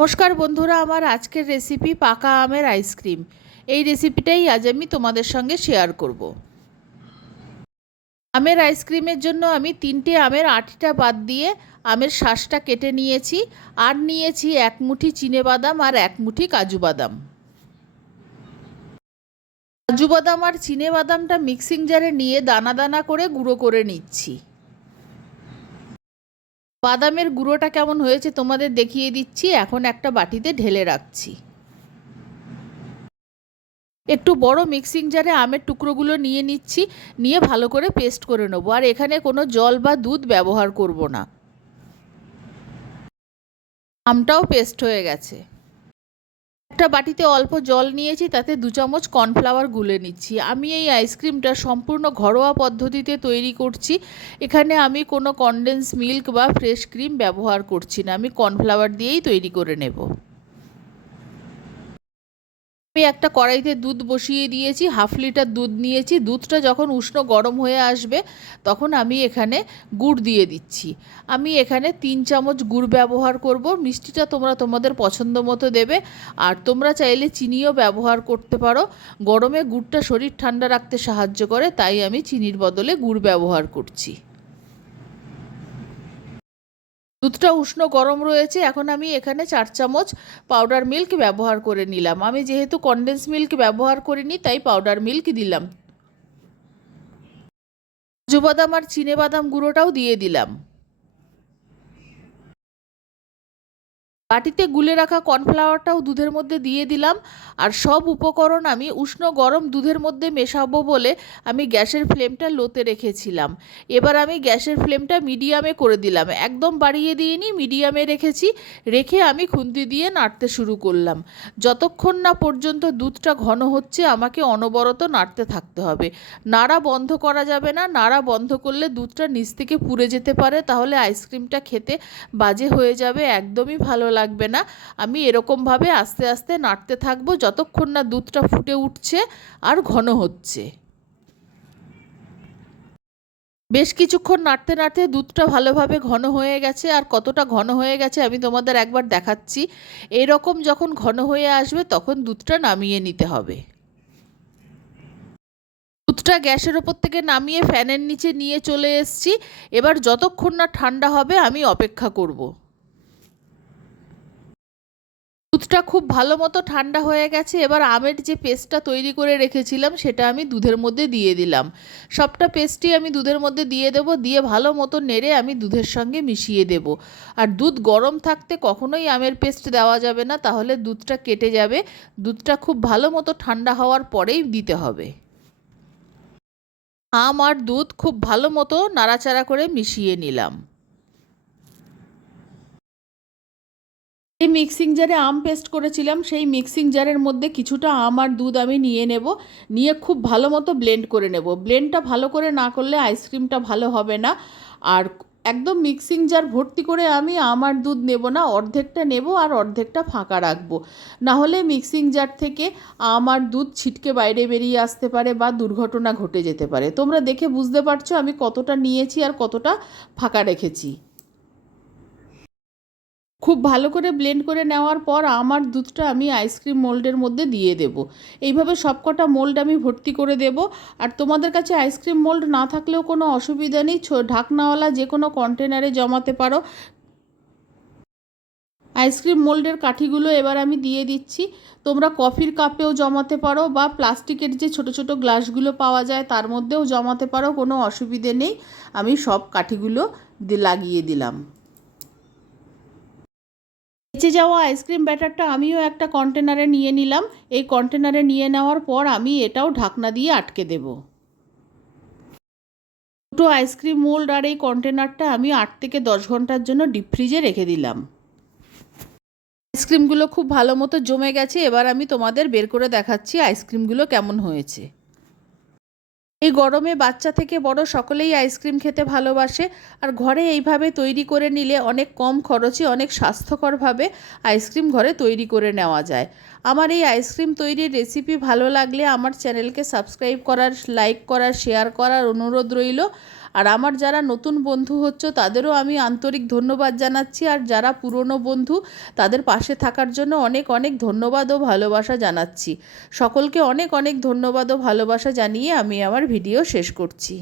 নমস্কার বন্ধুরা, আমার আজকের রেসিপি পাকা আমের আইসক্রিম। এই রেসিপিটাই আজ আমি তোমাদের সঙ্গে শেয়ার করব। আমের আইসক্রিমের জন্য আমি 3টে আমের আটিটা বাদ দিয়ে আমের শাঁসটা কেটে নিয়েছি। আর নিয়েছি 1 মুঠি চিনেবাদাম আর 1 মুঠি কাজু বাদাম। কাজু বাদাম আর চিনেবাদামটা মিক্সিং জারে নিয়ে দানা দানা করে গুঁড়ো করে নিচ্ছি। বাদামের গুঁড়োটা কেমন হয়েছে তোমাদের দেখিয়ে দিচ্ছি। এখন একটা বাটিতে ঢেলে রাখছি। একটু বড় মিক্সিং জারে আমের টুকরোগুলো নিয়ে নিচ্ছি, নিয়ে ভালো করে পেস্ট করে নেবো। আর এখানে কোনো জল বা দুধ ব্যবহার করব না। আমটাও পেস্ট হয়ে গেছে। একটা বাটিতে অল্প জল নিয়েছি, তাতে 2 চামচ কর্নফ্লাওয়ার গুলে নিচ্ছি। আমি এই আইসক্রিমটা সম্পূর্ণ ঘরোয়া পদ্ধতিতে তৈরি করছি। এখানে আমি কোনো কনডেন্স মিল্ক বা ফ্রেশ ক্রিম ব্যবহার করছি না, আমি কর্নফ্লাওয়ার দিয়েই তৈরি করে নেব। আমি একটা কড়াইতে দুধ বসিয়ে দিয়েছি, 1/2 লিটার দুধ নিয়েছি। দুধটা যখন উষ্ণ গরম হয়ে আসবে তখন আমি এখানে গুড় দিয়ে দিচ্ছি। আমি এখানে 3 চামচ গুড় ব্যবহার করব। মিষ্টিটা তোমরা তোমাদের পছন্দ মতো দেবে, আর তোমরা চাইলে চিনিও ব্যবহার করতে পারো। গরমে গুড়টা শরীর ঠান্ডা রাখতে সাহায্য করে, তাই আমি চিনির বদলে গুড় ব্যবহার করছি। দুধটা উষ্ণ গরম রয়েছে, এখন আমি এখানে 4 চামচ পাউডার মিল্ক ব্যবহার করে নিলাম। আমি যেহেতু কনডেন্স মিল্ক ব্যবহার করিনি, তাই পাউডার মিল্ক দিলাম। কাজু বাদাম আর চিনেবাদাম গুঁড়োটাও দিয়ে দিলাম। বাটিতে গুলে রাখা কর্নফ্লাওয়ারটাও দুধের মধ্যে দিয়ে দিলাম। আর সব উপকরণ আমি উষ্ণ গরম দুধের মধ্যে মেশাবো বলে আমি গ্যাসের ফ্লেমটা লোতে রেখেছিলাম। এবার আমি গ্যাসের ফ্লেমটা মিডিয়ামে করে দিলাম, একদম বাড়িয়ে দিইনি, মিডিয়ামে রেখেছি। রেখে আমি খুন্তি দিয়ে নাড়তে শুরু করলাম। যতক্ষণ না পর্যন্ত দুধটা ঘন হচ্ছে আমাকে অনবরত নাড়তে থাকতে হবে। নাড়া বন্ধ করা যাবে না, নাড়া বন্ধ করলে দুধটা নিচ থেকে পুড়ে যেতে পারে, তাহলে আইসক্রিমটা খেতে বাজে হয়ে যাবে, একদমই ভালো লাগবে না। আমি এরকমভাবে আস্তে আস্তে নাড়তে থাকবো যতক্ষণ না দুধটা ফুটে উঠছে আর ঘন হচ্ছে। বেশ কিছুক্ষণ নাড়তে নাড়তে দুধটা ভালোভাবে ঘন হয়ে গেছে। আর কতটা ঘন হয়ে গেছে আমি তোমাদের একবার দেখাচ্ছি। এরকম যখন ঘন হয়ে আসবে তখন দুধটা নামিয়ে নিতে হবে। দুধটা গ্যাসের ওপর থেকে নামিয়ে ফ্যানের নিচে নিয়ে চলে এসেছি। এবার যতক্ষণ না ঠান্ডা হবে আমি অপেক্ষা করব। দুধটা খুব ভালো মতো ঠান্ডা হয়ে গেছে। এবার আমের যে পেস্টটা তৈরি করে রেখেছিলাম সেটা আমি দুধের মধ্যে দিয়ে দিলাম। সবটা পেস্টই আমি দুধের মধ্যে দিয়ে দেবো। দিয়ে ভালো মতো নেড়ে আমি দুধের সঙ্গে মিশিয়ে দেব। আর দুধ গরম থাকতে কখনোই আমের পেস্ট দেওয়া যাবে না, তাহলে দুধটা কেটে যাবে। দুধটা খুব ভালো মতো ঠান্ডা হওয়ার পরেই দিতে হবে। আম আর দুধ খুব ভালো মতো নাড়াচাড়া করে মিশিয়ে নিলাম। এই মিক্সিং জারে আম পেস্ট করেছিলাম, সেই মিক্সিং জারের মধ্যে কিছুটা আম আর দুধ আমি নিয়ে নেব। নিয়ে খুব ভালো মতো ব্লেন্ড করে নেব। ব্লেন্ডটা ভালো করে না করলে আইসক্রিমটা ভালো হবে না। আর একদম মিক্সিং জার ভর্তি করে আমি আম আর দুধ নেব না, অর্ধেকটা নেব আর অর্ধেকটা ফাঁকা রাখবো। না হলে মিক্সিং জার থেকে আম আর দুধ ছিটকে বাইরে বেরিয়ে আসতে পারে বা দুর্ঘটনা ঘটে যেতে পারে। তোমরা দেখে বুঝতে পারছো আমি কতটা নিয়েছি আর কতটা ফাঁকা রেখেছি। খুব ভালো করে ব্লেন্ড করে নেওয়ার পর আমার দুধটা আমি আইসক্রিম মোল্ডের মধ্যে দিয়ে দেব। এইভাবে সবকটা মোল্ড আমি ভর্তি করে দেব। আর তোমাদের কাছে আইসক্রিম মোল্ড না থাকলেও কোনো অসুবিধা নেই, ঢাকনাওয়ালা যে কোনো কন্টেনারে জমাতে পারো। আইসক্রিম মোল্ডের কাঠিগুলো এবার আমি দিয়ে দিচ্ছি। তোমরা কফির কাপেও জমাতে পারো বা প্লাস্টিকের যে ছোট ছোট গ্লাসগুলো পাওয়া যায় তার মধ্যেও জমাতে পারো, কোনো অসুবিধে নেই। আমি সব কাঠিগুলো লাগিয়ে দিলাম। বেঁচে যাওয়া আইসক্রিম ব্যাটারটা আমিও একটা কন্টেনারে নিয়ে নিলাম। এই কন্টেনারে নিয়ে নেওয়ার পর আমি এটাও ঢাকনা দিয়ে আটকে দেব। দুটো আইসক্রিম মোল্ড আর এই কন্টেনারটা আমি 8 থেকে 10 ঘন্টার জন্য ডিপ ফ্রিজে রেখে দিলাম। আইসক্রিমগুলো খুব ভালো মতো জমে গেছে। এবার আমি তোমাদের বের করে দেখাচ্ছি আইসক্রিমগুলো কেমন হয়েছে। এই গরমে বাচ্চা থেকে বড় সকলেই আইসক্রিম খেতে ভালোবাসে। আর ঘরে এইভাবে তৈরি করে নিলে অনেক কম খরচে অনেক স্বাস্থ্যকরভাবে আইসক্রিম ঘরে তৈরি করে নেওয়া যায়। আমার এই আইসক্রিম তৈরির রেসিপি ভালো লাগলে আমার চ্যানেলকে সাবস্ক্রাইব করার, লাইক করার, শেয়ার করার অনুরোধ রইল। আর আমার যারা নতুন বন্ধু হচ্ছে তাদেরও আমি আন্তরিক ধন্যবাদ জানাচ্ছি, আর যারা পুরনো বন্ধু তাদের পাশে থাকার জন্য অনেক অনেক ধন্যবাদ ও ভালোবাসা জানাচ্ছি। সকলকে অনেক অনেক ধন্যবাদ ও ভালোবাসা জানিয়ে আমি আমার ভিডিও শেষ করছি।